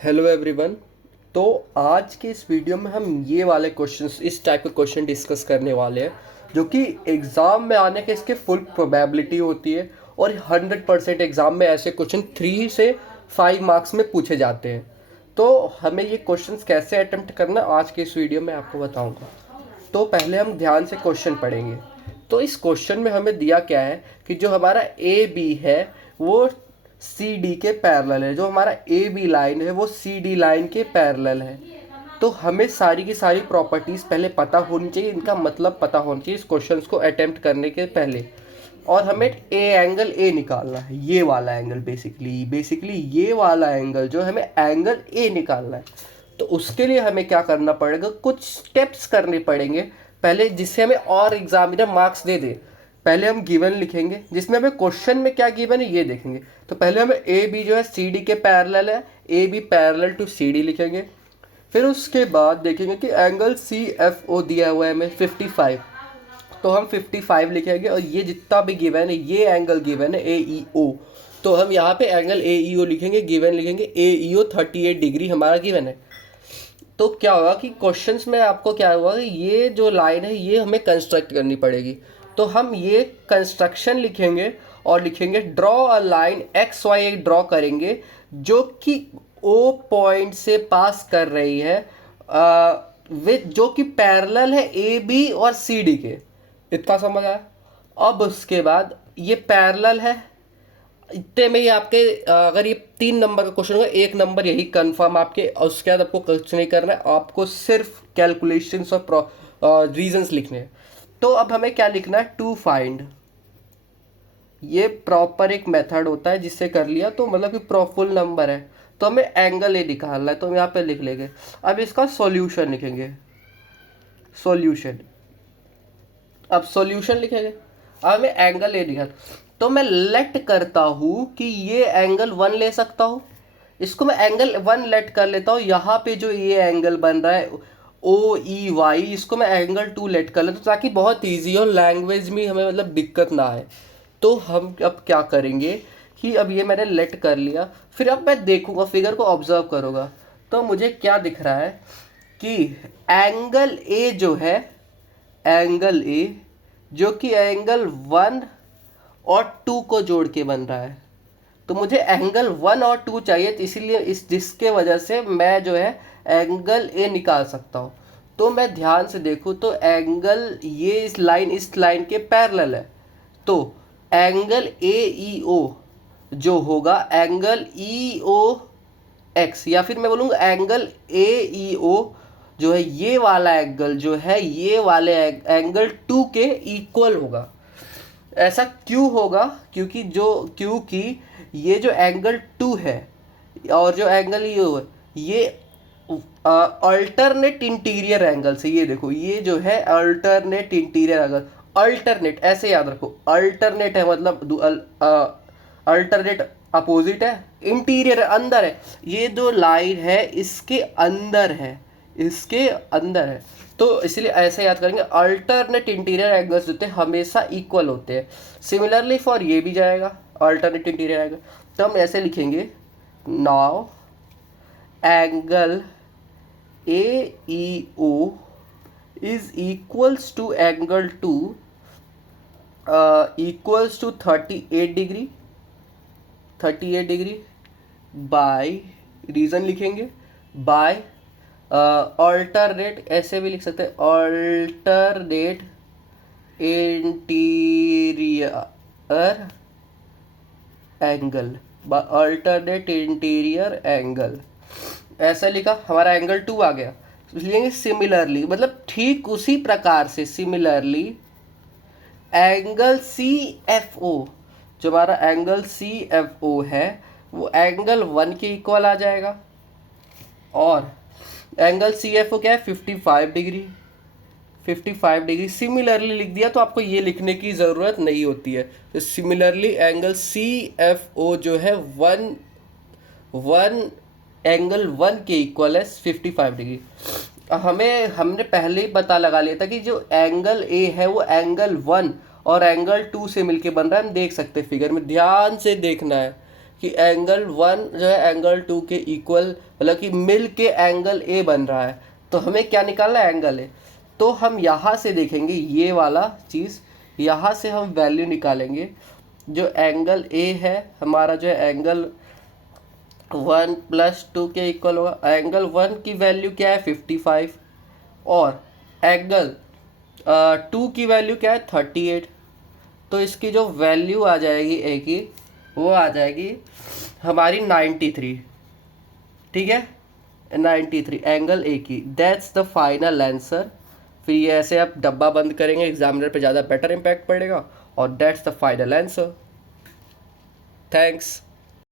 Hello everyone. तो आज के इस वीडियो में हम ये वाले क्वेश्चंस इस टाइप के क्वेश्चन डिस्कस करने वाले हैं जो कि एग्ज़ाम में आने के इसके फुल प्रोबेबिलिटी होती है और 100% एग्ज़ाम में ऐसे क्वेश्चन 3 से 5 मार्क्स में पूछे जाते हैं। तो हमें ये क्वेश्चंस कैसे अटेम्प्ट करना आज के इस वीडियो में आपको बताऊंगा। तो पहले हम ध्यान से क्वेश्चन पढ़ेंगे। तो इस क्वेश्चन में हमें दिया क्या है कि जो हमारा ए बी है वो सी डी के पैरेलल है। जो हमारा ए बी लाइन है वो सी डी लाइन के पैरेलल है। तो हमें सारी की सारी प्रॉपर्टीज़ पहले पता होनी चाहिए, इनका मतलब पता होना चाहिए इस क्वेश्चन को अटेम्प्ट करने के पहले। और हमें ए एंगल ए निकालना है, ये वाला एंगल बेसिकली ये वाला एंगल जो हमें एंगल ए निकालना है। तो उसके लिए हमें क्या करना पड़ेगा, कुछ स्टेप्स करने पड़ेंगे पहले, जिससे हमें और एग्जामिनर मार्क्स दे दे। पहले हम गिवन लिखेंगे जिसमें हमें क्वेश्चन में क्या गिवन है ये देखेंगे। तो पहले हमें ए बी जो है सी डी के पैरेलल है, A B parallel to C D लिखेंगे। फिर उसके बाद देखेंगे कि एंगल सी एफ ओ दिया हुआ है हमें 55, तो हम 55 लिखेंगे। और ये जितना भी गिवन है ये एंगल गिवन है ए ई ओ, तो हम यहाँ पे एंगल ए ई ओ लिखेंगे, गिवन लिखेंगे ए ई ओ 38 डिग्री हमारा गिवन है। तो क्या होगा कि क्वेश्चंस में आपको क्या हुआ कि ये जो लाइन है ये हमें कंस्ट्रक्ट करनी पड़ेगी। तो हम ये कंस्ट्रक्शन लिखेंगे और लिखेंगे draw a line X Y एक ड्रॉ करेंगे जो कि ओ पॉइंट से पास कर रही है विद जो कि पैरेलल है ए बी और सी डी के। इतना समझ आया। अब उसके बाद ये पैरेलल है, इतने में ही आपके अगर ये 3 नंबर का क्वेश्चन होगा 1 नंबर यही कंफर्म आपके। और उसके बाद आपको कुछ नहीं करना है, आपको सिर्फ कैलकुलेशंस और रीजंस लिखने हैं। तो अब हमें क्या लिखना है, टू फाइंड। ये प्रॉपर एक मेथड होता है जिससे कर लिया तो मतलब कि फुल नंबर है, तो हमें एंगल ए निकालना है। तो हम यहाँ पे लिख लेंगे। अब इसका सॉल्यूशन लिखेंगे, सॉल्यूशन। अब सॉल्यूशन लिखेंगे, अब हमें एंगल ए लिखा। तो मैं लेट करता हूँ कि ये एंगल 1 ले सकता हूँ, इसको मैं एंगल 1 लेट कर लेता हूँ। यहाँ पे जो ये एंगल बन रहा है ओ ई वाई, इसको मैं एंगल 2 लेट कर लेता हूँ ताकि बहुत ईजी हो, लैंग्वेज में हमें मतलब दिक्कत ना आए। तो हम अब क्या करेंगे कि अब ये मैंने लेट कर लिया, फिर अब मैं देखूँगा, फिगर को ऑब्जर्व करूँगा। तो मुझे क्या दिख रहा है कि एंगल ए जो है, एंगल ए जो कि एंगल 1 और 2 को जोड़ के बन रहा है। तो मुझे एंगल 1 और 2 चाहिए, तो इसीलिए इस जिसके वजह से मैं जो है एंगल ए निकाल सकता हूँ। तो मैं ध्यान से देखूँ तो एंगल ये इस लाइन के पैरेलल है। तो एंगल ए ई ओ जो होगा एंगल ई ओ एक्स, या फिर मैं बोलूँगा एंगल ए ई ओ जो है ये वाला एंगल जो है ये वाले एंगल 2 के इक्वल होगा। ऐसा क्यों होगा, क्योंकि ये जो एंगल 2 है और जो एंगल ये अल्टरनेट इंटीरियर एंगल से, ये देखो ये जो है अल्टरनेट इंटीरियर एंगल। अल्टरनेट ऐसे याद रखो, अल्टरनेट है मतलब अल्टरनेट अपोजिट है, इंटीरियर अंदर है। ये जो लाइन है इसके अंदर है, इसके अंदर है। तो इसलिए ऐसे याद करेंगे, अल्टरनेट इंटीरियर एंगल्स होते हैं हमेशा इक्वल होते हैं। सिमिलरली फॉर ये भी जाएगा अल्टरनेट इंटीरियर एंगल। तो हम ऐसे लिखेंगे, now angle A E O is equals to angle 2 equals to 38 degree, 38 degree by, reason लिखेंगे बाय अल्टरनेट, ऐसे भी लिख सकते हैं alternate interior angle, alternate interior angle ऐसा लिखा, हमारा एंगल 2 आ गया। लिखेंगे सिमिलरली, मतलब ठीक उसी प्रकार से similarly angle C F O, जो हमारा एंगल सी एफ ओ है वो एंगल 1 के इक्वल आ जाएगा। और एंगल सी एफ ओ क्या है, 55 डिग्री, 55 डिग्री। सिमिलरली लिख दिया तो आपको ये लिखने की ज़रूरत नहीं होती है। तो similarly angle C F O जो है एंगल 1 के इक्वल है 55 डिग्री। हमने पहले ही पता लगा लिया था कि जो एंगल ए है वो एंगल 1 और एंगल 2 से मिलके बन रहा है। हम देख सकते हैं फिगर में, ध्यान से देखना है, कि एंगल 1 जो है एंगल 2 के इक्वल, मतलब कि मिल के एंगल ए बन रहा है, तो हमें क्या निकालना है, एंगल ए। तो हम यहाँ से देखेंगे ये वाला चीज़, यहाँ से हम वैल्यू निकालेंगे। जो एंगल ए है हमारा, जो है एंगल 1 + 2 के इक्वल होगा। एंगल 1 की वैल्यू क्या है, 55, और एंगल 2 की वैल्यू क्या है, 38। तो इसकी जो वैल्यू आ जाएगी ए की, वो आ जाएगी हमारी 93। ठीक है, 93 एंगल ए की, दैट्स द फाइनल आंसर। फिर ये ऐसे आप डब्बा बंद करेंगे, एग्जामिनर पे ज़्यादा बेटर इम्पैक्ट पड़ेगा, और that's the final answer. Thanks.